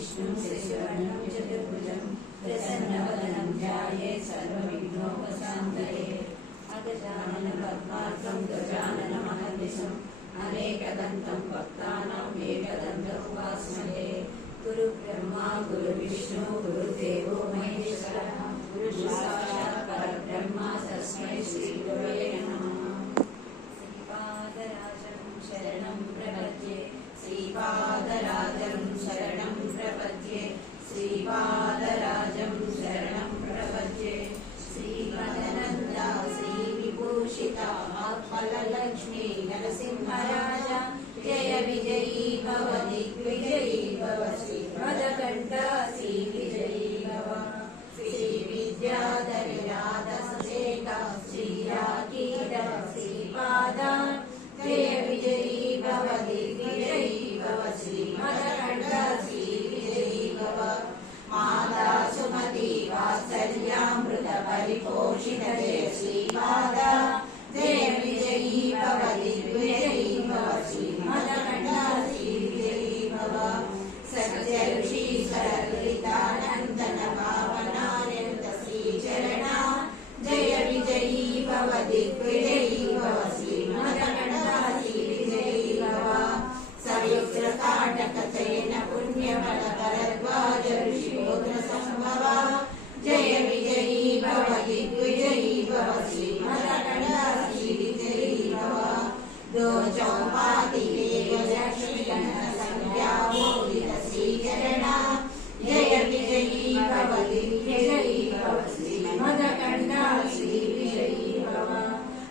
विष्णुं शशिवर्णं चतुर्भुजं प्रसन्नवदनं ध्यायेत् सर्वविघ्नोपशान्तये। अगजाननपद्मार्कं गजाननमहर्निशम् अनेकदन्तं भक्तानाम् एकदन्तमुपास्महे। गुरुब्रह्मा गुरुविष्णु गुरुदेवो महेश्वरः गुरुसाक्षात् परब्रह्म तस्मै श्रीगुरवे नमः। श्रीपादराजं शरणं प्रपद्ये श्रीपादराजं शरणं प्रपद्ये श्रीपादराजं शरणं प्रपद्ये। श्रीमदनन्दा श्रीविभूषिता फललक्ष्मी नरसिंहराजा जय विजयी भव दिग्विजयी भव श्रीमदकण्ठा श्रीविजयी भव। श्रीविद्याधरिनाथसुरेखा श्रीराकीर श्रीपादा जय विजयी भव दिग्विजयी भव श्रीमदकण्ठा श्रीविजयी भव। माता सुमति वात्सल्यामृत परिपोषित जय श्रीपादा जय विजयी भव दिग्विजयी भव श्रीमदकण्ठा श्रीविजयी भव। सत्य ऋषीश्वर ललितानन्दन पावनानन्द श्रीचरणा जय विजयी भव दिग्विजयी भव श्रीमदकण्ठा श्रीविजयी भव। सयुग्र काटक चयन पुण्यफल भरद्वाज ऋषिगोत्र संभव जय विजयी भव दिग्विजयी भव श्रीमदकण्ठा श्रीविजयी भव। दो चौपाति देव लक्ष्मी संज्ञा मोदित श्रीचरणा जय विजयी भव दिग्विजयी भव श्रीमदकण्ठा श्रीविजयी भव।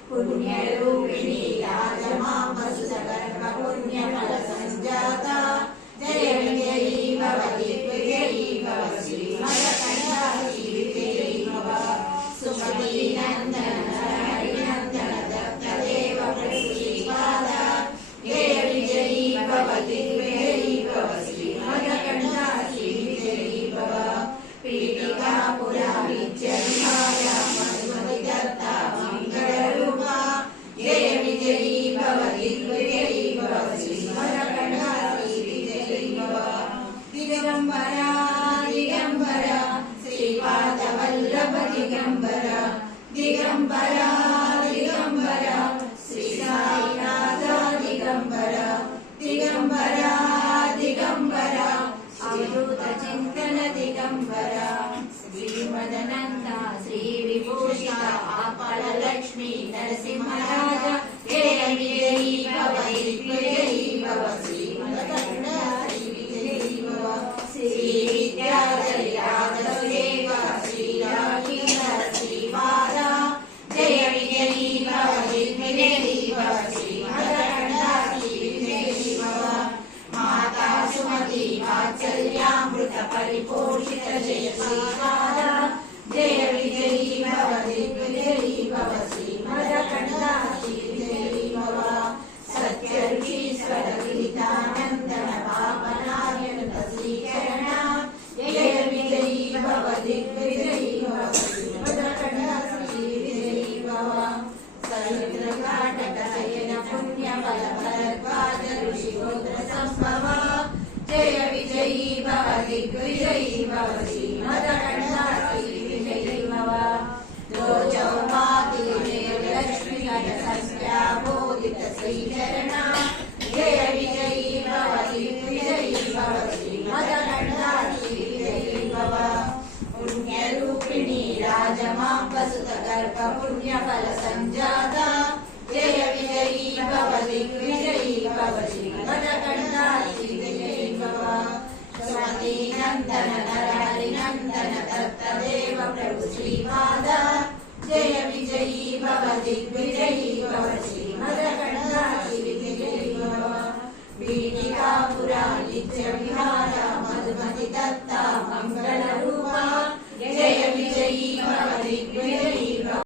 पुण्यरूपिणी राजमां वसुधगर्भ पुण्यफल संजाता जय विजयी भव दिग्विजयी भव श्रीमदकण्ठा श्रीविजयी भव। सुमती नन्दन हरिनन्दन दत्तदेव श्रीपादा जय विजयी भव दिग्विजयी भव श्रीमदकण्ठा श्रीविजयी भव। पीठिका पुरा विद्यमाया मधुमति दत्ता मंगलरूपा जय विजयी भव दिग्विजयी भव श्रीमदकण्ठा श्रीविजयी भव। दिगंबरा दिगंबरा श्रीपादवल्लभ दिगंबरा दिगंबरा दिगंबरा श्री साईनाथ दिगंबरा दिगंबरा दिगंबरा अवधूत चिंतन दिगंबरा। श्रीमदनन्दा श्रीविभूषिता फललक्ष्मी नरसिंहराजा जय विजयी भव दिग्विजयी भव श्रीमदकण्ठा श्रीविजयी भव। श्रीविद्याधरि राजसुरेखा श्रीराकीर श्रीपादा जय विजयी भव दिग्विजयी भव श्रीमदकण्ठा श्रीविजयी भव। माता सुमति वात्सल्यामृत परिपोषित जय श्रीपादा जय विजयी भव दिग्विजयी भव श्रीमदकण्ठा श्रीविजयी भव। सत्य ऋषीश्वर ललितानन्दन पावनानन्द श्रीचरणा जय विजयी भव दिग्विजयी भव श्रीमदकण्ठा श्रीविजयी भव। सयुग्र काटक शयन पुण्यफल भरद्वाज ऋषिगोत्र संभव जय विजयी भव दिग्विजयी भव श्रीमदकण्ठा श्रीविजयी भव। दो चौपाति देव लक्ष्मी संज्ञा मोदित श्रीचरणा जय विजयी भव दिग्विजयी भव श्रीमदकण्ठा श्रीविजयी भव। पुण्यरूपिणी राजमां वसुधगर्भ पुण्यफल संजाता जय विजयी भव दिग्विजयी भव श्रीमदकण्ठा श्रीविजयी भव। सुमती नन्दन हरिनन्दन दत्तदेव प्रभु श्रीपादा जय विजयी भव दिग्विजयी भव श्रीमदकण्ठा श्रीविजयी भव।